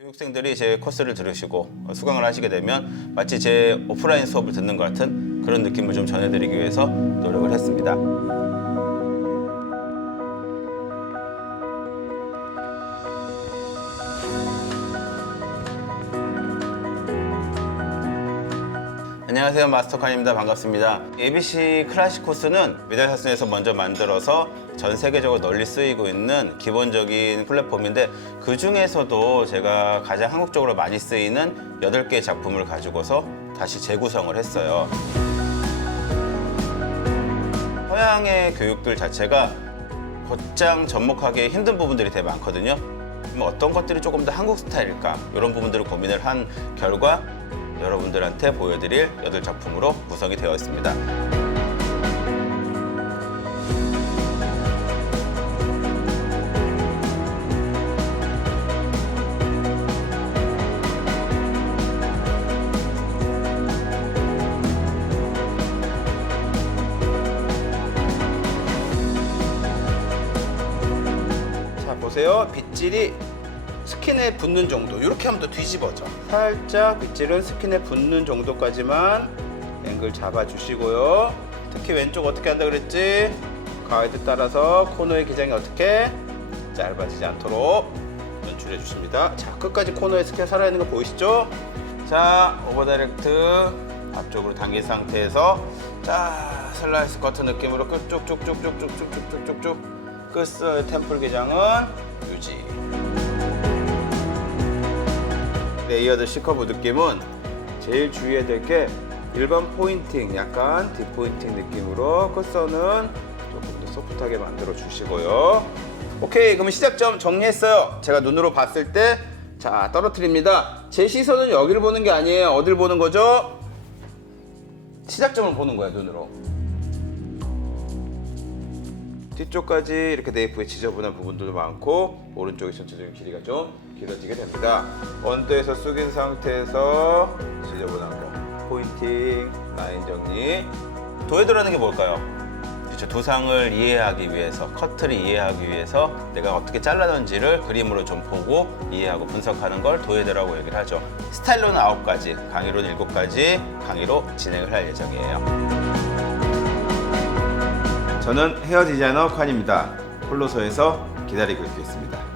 교육생들이 제 코스를 들으시고 수강을 하시게 되면 마치 제 오프라인 수업을 듣는 것 같은 그런 느낌을 좀 전해드리기 위해서 노력을 했습니다. 안녕하세요, 마스터칸입니다. 반갑습니다. ABC 클래식 코스는 메달사슨에서 먼저 만들어서 전 세계적으로 널리 쓰이고 있는 기본적인 플랫폼인데, 그 중에서도 제가 가장 한국적으로 많이 쓰이는 8개의 작품을 가지고서 다시 재구성을 했어요. 서양의 교육들 자체가 곧장 접목하기 힘든 부분들이 되게 많거든요. 어떤 것들이 조금 더 한국 스타일일까, 이런 부분들을 고민을 한 결과 여러분들한테 보여드릴 8작품으로 구성이 되어 있습니다. 자, 보세요. 빗질이 스킨에 붙는 정도, 이렇게 하면 더 뒤집어져. 살짝 빗질은 스킨에 붙는 정도까지만 앵글 잡아주시고요. 특히 왼쪽 어떻게 한다 그랬지? 가이드 따라서 코너의 기장이 어떻게 짧아지지 않도록 연출해 주십니다. 자, 끝까지 코너에 스킨 살아있는 거 보이시죠? 자, 오버 다이렉트 앞쪽으로 당긴 상태에서 자, 슬라이스 커트 느낌으로 끝 쭉쭉쭉쭉쭉쭉쭉쭉쭉 끝을 템플 기장은 유지. 레이어드 C커브 느낌은 제일 주의해야 될 게 일반 포인팅, 약간 딥포인팅 느낌으로 끝선은 조금 더 소프트하게 만들어 주시고요. 오케이, 그럼 시작점 정리했어요. 제가 눈으로 봤을 때 자, 떨어뜨립니다. 제 시선은 여기를 보는 게 아니에요. 어딜 보는 거죠? 시작점을 보는 거예요, 눈으로. 뒤쪽까지 이렇게 네이프에 지저분한 부분들도 많고 오른쪽의 전체적인 길이가 좀 길어지게 됩니다. 언더에서 숙인 상태에서 지저분한 거, 포인팅, 라인 정리. 도해도라는 게 뭘까요? 그렇죠. 두상을 이해하기 위해서, 커트를 이해하기 위해서 내가 어떻게 잘라는지를 그림으로 좀 보고 이해하고 분석하는 걸 도해도라고 얘기를 하죠. 스타일로는 9가지, 강의로는 7가지 강의로 진행을 할 예정이에요. 저는 헤어 디자이너 칸입니다. 홀로서에서 기다리고 있겠습니다.